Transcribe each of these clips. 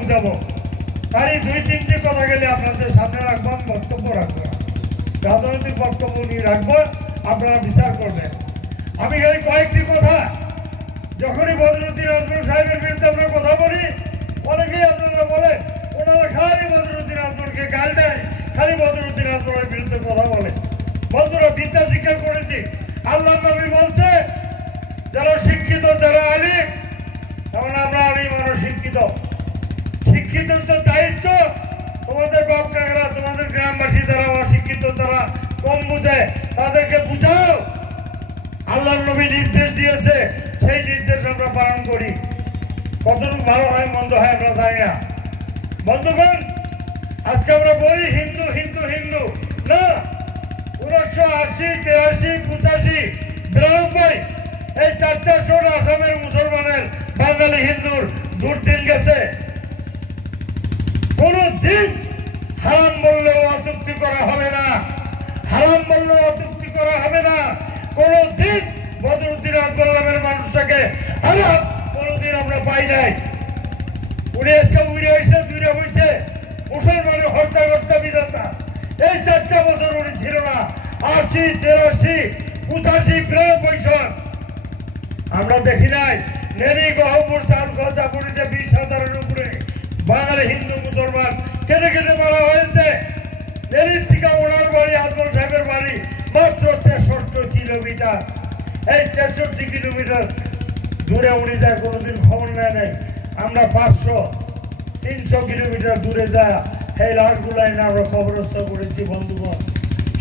বুঝাবো। তারই দুই তিনটি কথা গেলে আপনাদের সামনে রাখবো, আমি বক্তব্য রাখবো, রাজনৈতিক বক্তব্য নিয়ে রাখবো, আপনারা বিচার করবেন। আমি খালি কয়েকটি কথা, যখনই বদরুদ্দিন আজমল সাহেবের বিরুদ্ধে আমরা কথা বলি, অনেকেই আপনারা বলেন ওনারা খালি বদরুদ্দিন আজমলকে গাল দেয়, খালি বদরুদ্দিন আজমলের বিরুদ্ধে কথা বলে। বন্ধুরা, বিদ্যা শিক্ষা করেছি, আল্লাহ নবী বলছে যারা শিক্ষিত, যারা আলিম, তেমন আমরা আলিম আরো শিক্ষিত। শিক্ষিত তো দায়িত্ব, তোমাদের বাপ কাকারা, তোমাদের গ্রামবাসী যারা অশিক্ষিত, তারা কম বুঝে, তাদেরকে বুঝাও। আল্লাহ নবী নির্দেশ দিয়েছে, সেই নির্দেশ আমরা পালন করি। কতটুকু ভালো হয় মন্দ হয় আমরা জানি না। বন্ধুগণ, আজকে আমরা বলি হিন্দু হিন্দু হিন্দু না, 1980, 83, 85, 92 এই 4টা শোন আসামের মুসলমানের বাঙালি হিন্দুর দুর্দিন গেছে। কোন দিন হারাম বললেও অযুক্তি করা হবে না, হারাম বললেও অযুক্তি করা হবে না। কোন দিন বদরুদ্দিন আজমল নামের মানুষটাকে হারাম কোনদিন আমরা পাই নাই। উনি আজকে উড়ে এসে জুড়ে বইছে মুসলমানের হত্যাকর্তা বিধাতা। এই 4টা বছর উনি ছিল না, 80, 83, 85, 92 সন আমরা দেখি নাই। নেরি, গহপুর, চাঁদগঞ্জ, চাপুরিতে 20,000-এর উপরে বাঙালি হিন্দু মুসলমান কেটে কেটে মারা হয়েছে। নেরির থেকে ওনার বাড়ি, আজমল সাহেবের বাড়ি মাত্র 63 কিলোমিটার। এই 63 কিলোমিটার দূরে উনি যায়, কোনোদিন খবর নেয় নাই। আমরা 500, 300 কিলোমিটার দূরে যায় এই লাশগুলাই না আমরা কবরস্থ করেছি। বন্ধুগণ,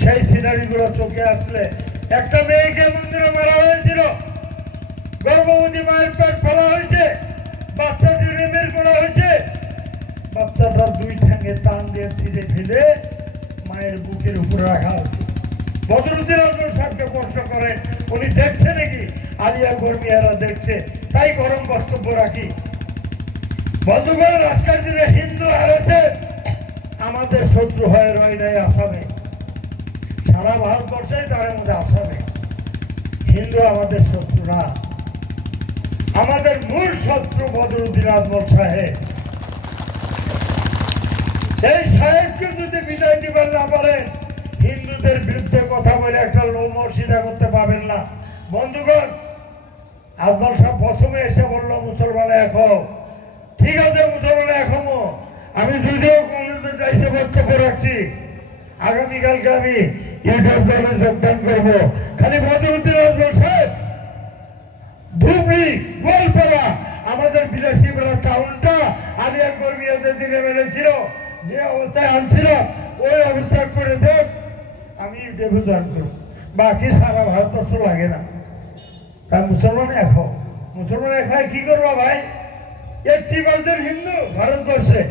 সেই সিনারিগুলো চোখে আসলে, একটা মেয়েকে মন্দিরে মারা হয়েছিল, গর্ভবতী মায়ের পেট ফেলা হয়েছে, বাচ্চাটি রেমের করা হয়েছে, বাচ্চাটার 2 ঠ্যাঙে টান দিয়ে ছিঁড়ে ফেলে মায়ের বুকের উপরে রাখা হয়েছে। বদরুদ্দিন আজমল সাহেবকে প্রশ্ন করেন, উনি দেখছে নাকি? আলিয়া কর্মীরা দেখছে, তাই গরম বক্তব্য রাখি। বন্ধুগণ, আজকের দিনে হিন্দু হারেছে, আমাদের শত্রু হয়ে রয় নাই আসামে, সারা ভারতবর্ষে, তার মধ্যে আসামে। হিন্দু আমাদের শত্রু না, আমাদের মূল শত্রু বদরুদ্দিন আজমল সাহেব। এই সাহেবকে যদি বিদায় দিবেন না পারেন, হিন্দুদের বিরুদ্ধে কথা বলে একটা লোমর সিধা করতে পারবেন না। বন্ধুগণ, আজমল সাহেব প্রথমে এসে বলল মুসলমানে এক হও। ঠিক আছে, মুসলমানে এক হবো। আমি যদিও কংগ্রেসের দায়িত্বে বক্তব্য রাখছি, আগামীকালকে আমি ইউটিউব দলে যোগদান করবো। খালি বদরুদ্দিন আজমল সাহেব ধুবড়ি, গোয়ালপাড়া, আমাদের বিলাসীপাড়া টাউনটা আলিয়া কর্মীরা যে দিনে মেলেছিল, যে অবস্থায় আনছিল, ওই অবস্থা করে দেখ, আমি ইউটিউবে জয়েন করব। বাকি সারা ভারতবর্ষ লাগে না। তাই মুসলমান এক হোক। মুসলমান এক হয় কি করবো ভাই? 80% হিন্দু ভারতবর্ষে।